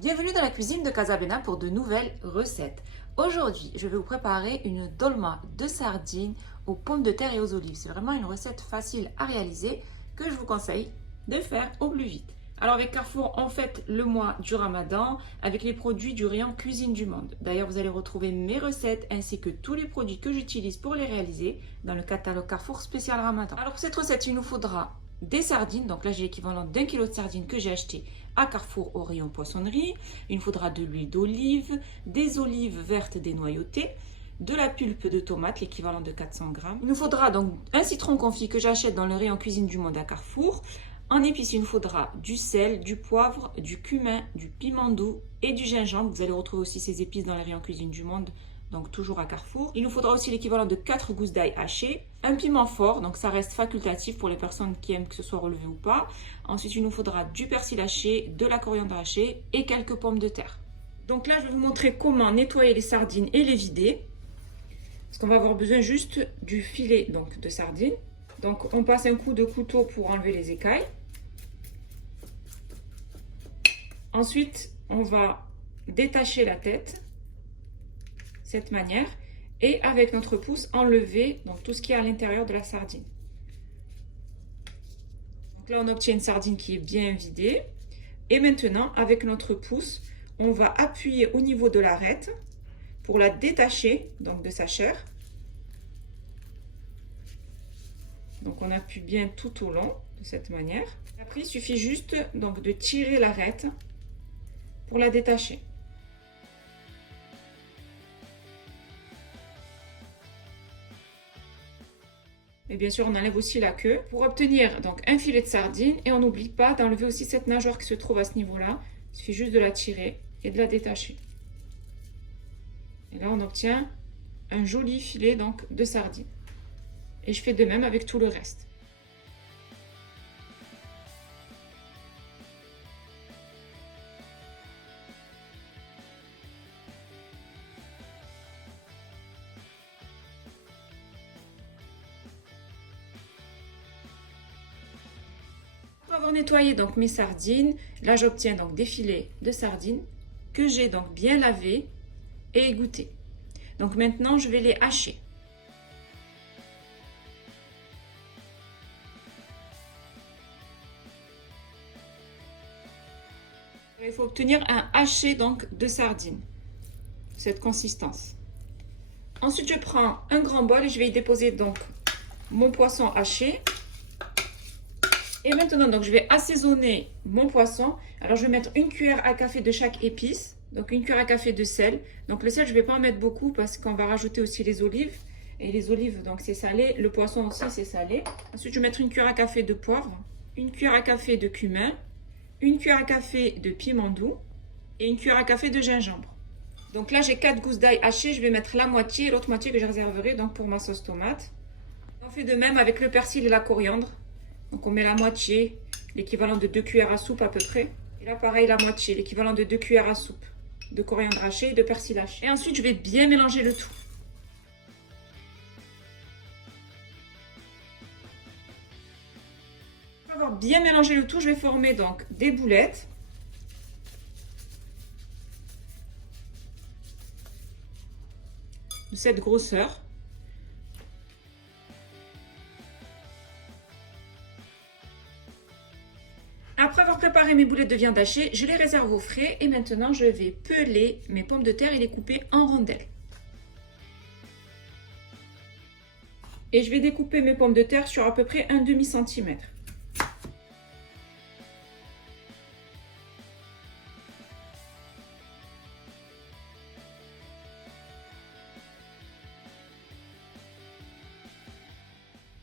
Bienvenue dans la cuisine de Casablanca pour de nouvelles recettes. Aujourd'hui, je vais vous préparer une dolma de sardines aux pommes de terre et aux olives. C'est vraiment une recette facile à réaliser que je vous conseille de faire au plus vite. Alors avec Carrefour, on fête le mois du Ramadan avec les produits du rayon cuisine du monde. D'ailleurs, vous allez retrouver mes recettes ainsi que tous les produits que j'utilise pour les réaliser dans le catalogue Carrefour spécial Ramadan. Alors pour cette recette, il nous faudra des sardines. Donc là, j'ai l'équivalent d'1 kg de sardines que j'ai acheté à Carrefour au rayon poissonnerie. Il nous faudra de l'huile d'olive, des olives vertes dénoyautées, de la pulpe de tomate, l'équivalent de 400 g. Il nous faudra donc un citron confit que j'achète dans le rayon cuisine du monde à Carrefour. En épices, il nous faudra du sel, du poivre, du cumin, du piment doux et du gingembre. Vous allez retrouver aussi ces épices dans les rayons cuisine du monde, donc toujours à Carrefour. Il nous faudra aussi l'équivalent de 4 gousses d'ail hachées, un piment fort, donc ça reste facultatif pour les personnes qui aiment que ce soit relevé ou pas. Ensuite, il nous faudra du persil haché, de la coriandre hachée et quelques pommes de terre. Donc là, je vais vous montrer comment nettoyer les sardines et les vider. Parce qu'on va avoir besoin juste du filet donc, de sardines. Donc on passe un coup de couteau pour enlever les écailles. Ensuite, on va détacher la tête, de cette manière, et avec notre pouce, enlever donc, tout ce qui est à l'intérieur de la sardine. Donc là, on obtient une sardine qui est bien vidée. Et maintenant, avec notre pouce, on va appuyer au niveau de l'arête pour la détacher donc, de sa chair. Donc on appuie bien tout au long, de cette manière. Après, il suffit juste donc, de tirer l'arête pour la détacher. Et bien sûr, on enlève aussi la queue pour obtenir donc un filet de sardine. Et on n'oublie pas d'enlever aussi cette nageoire qui se trouve à ce niveau-là. Il suffit juste de la tirer et de la détacher. Et là, on obtient un joli filet donc, de sardine. Et je fais de même avec tout le reste. Pour avoir nettoyé donc mes sardines, là j'obtiens donc des filets de sardines que j'ai donc bien lavés et égouttés. Donc maintenant je vais les hacher. Il faut obtenir un haché donc de sardines, cette consistance. Ensuite je prends un grand bol et je vais y déposer donc mon poisson haché. Et maintenant, donc, je vais assaisonner mon poisson. Alors, je vais mettre une cuillère à café de chaque épice. Donc, une cuillère à café de sel. Donc, le sel, je ne vais pas en mettre beaucoup parce qu'on va rajouter aussi les olives. Et les olives, donc, c'est salé. Le poisson aussi, c'est salé. Ensuite, je vais mettre une cuillère à café de poivre, une cuillère à café de cumin, une cuillère à café de piment doux et une cuillère à café de gingembre. Donc là, j'ai 4 gousses d'ail hachées. Je vais mettre la moitié et l'autre moitié que je réserverai donc, pour ma sauce tomate. On fait de même avec le persil et la coriandre. Donc on met la moitié, l'équivalent de 2 cuillères à soupe à peu près. Et là pareil la moitié, l'équivalent de 2 cuillères à soupe de coriandre haché et de persil haché. Et ensuite je vais bien mélanger le tout. Pour avoir bien mélangé le tout, je vais former donc des boulettes. De cette grosseur. Après avoir préparé mes boulettes de viande hachée, je les réserve au frais et maintenant je vais peler mes pommes de terre et les couper en rondelles. Et je vais découper mes pommes de terre sur à peu près un demi-centimètre.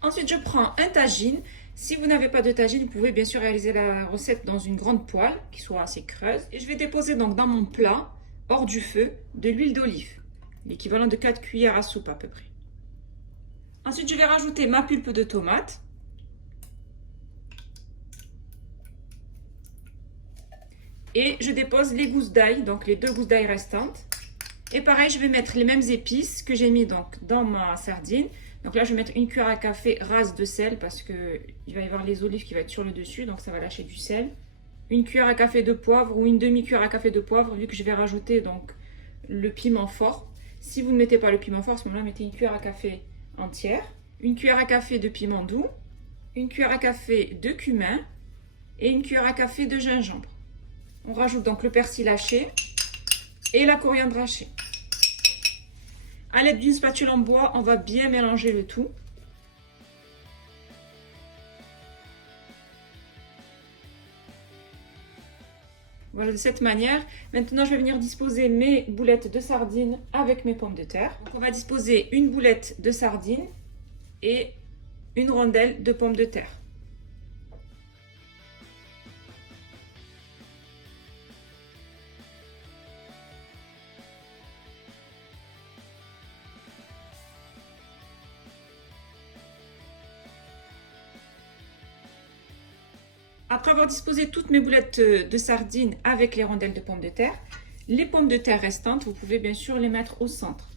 Ensuite, je prends un tagine. Si vous n'avez pas de tagine, vous pouvez bien sûr réaliser la recette dans une grande poêle qui soit assez creuse. Et je vais déposer donc dans mon plat, hors du feu, de l'huile d'olive, l'équivalent de 4 cuillères à soupe à peu près. Ensuite, je vais rajouter ma pulpe de tomate. Et je dépose les gousses d'ail, donc les 2 gousses d'ail restantes. Et pareil, je vais mettre les mêmes épices que j'ai mis donc dans ma sardine. Donc là, je vais mettre une cuillère à café rase de sel parce qu'il va y avoir les olives qui vont être sur le dessus, donc ça va lâcher du sel. une cuillère à café de poivre ou une demi-cuillère à café de poivre, vu que je vais rajouter donc le piment fort. Si vous ne mettez pas le piment fort, à ce moment-là, mettez une cuillère à café entière, une cuillère à café de piment doux, une cuillère à café de cumin et une cuillère à café de gingembre. On rajoute donc le persil haché et la coriandre hachée. À l'aide d'une spatule en bois, on va bien mélanger le tout. Voilà, de cette manière. Maintenant, je vais venir disposer mes boulettes de sardines avec mes pommes de terre. Donc, on va disposer une boulette de sardines et une rondelle de pommes de terre. Après avoir disposé toutes mes boulettes de sardines avec les rondelles de pommes de terre, les pommes de terre restantes, vous pouvez bien sûr les mettre au centre.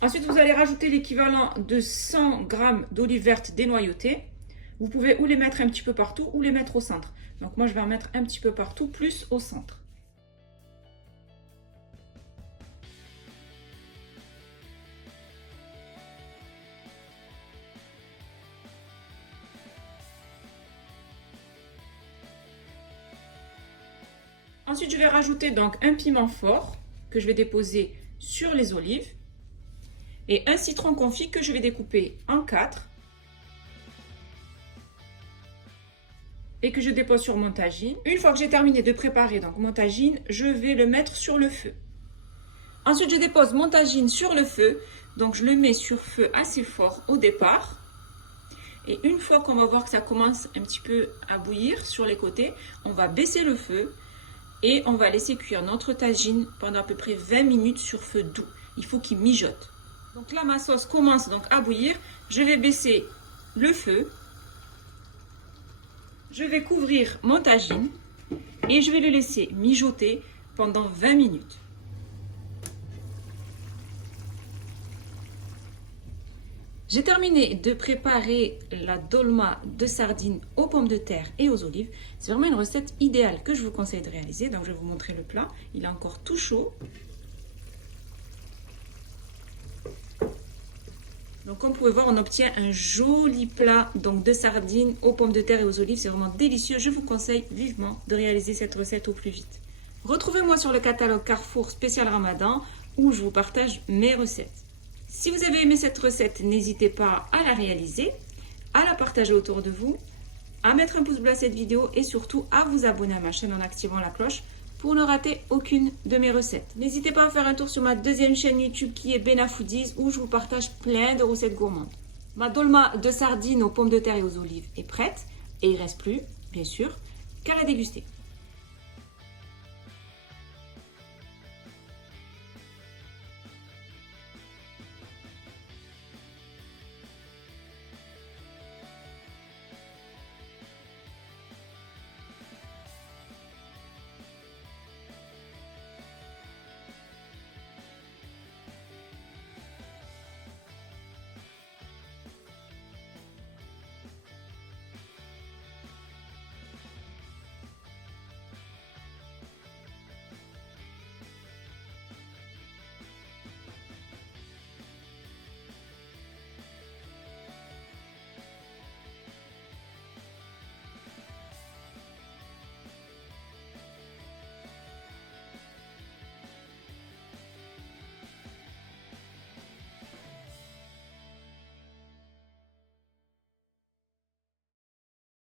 Ensuite, vous allez rajouter l'équivalent de 100 g d'olives vertes dénoyautées. Vous pouvez ou les mettre un petit peu partout ou les mettre au centre. Donc moi, je vais en mettre un petit peu partout, plus au centre. Ensuite, je vais rajouter donc un piment fort que je vais déposer sur les olives et un citron confit que je vais découper en 4 et que je dépose sur mon tagine. Une fois que j'ai terminé de préparer donc mon tagine, je vais le mettre sur le feu. Ensuite, je dépose mon tagine sur le feu, donc je le mets sur feu assez fort au départ. Et une fois qu'on va voir que ça commence un petit peu à bouillir sur les côtés, on va baisser le feu. Et on va laisser cuire notre tagine pendant à peu près 20 minutes sur feu doux. Il faut qu'il mijote. Donc là, ma sauce commence donc à bouillir. Je vais baisser le feu. Je vais couvrir mon tagine et je vais le laisser mijoter pendant 20 minutes. J'ai terminé de préparer la dolma de sardines aux pommes de terre et aux olives. C'est vraiment une recette idéale que je vous conseille de réaliser. Donc je vais vous montrer le plat. Il est encore tout chaud. Donc comme vous pouvez voir, on obtient un joli plat donc, de sardines aux pommes de terre et aux olives. C'est vraiment délicieux. Je vous conseille vivement de réaliser cette recette au plus vite. Retrouvez-moi sur le catalogue Carrefour spécial Ramadan où je vous partage mes recettes. Si vous avez aimé cette recette, n'hésitez pas à la réaliser, à la partager autour de vous, à mettre un pouce bleu à cette vidéo et surtout à vous abonner à ma chaîne en activant la cloche pour ne rater aucune de mes recettes. N'hésitez pas à faire un tour sur ma deuxième chaîne YouTube qui est Bena Foodies où je vous partage plein de recettes gourmandes. Ma dolma de sardines aux pommes de terre et aux olives est prête et il ne reste plus, bien sûr, qu'à la déguster.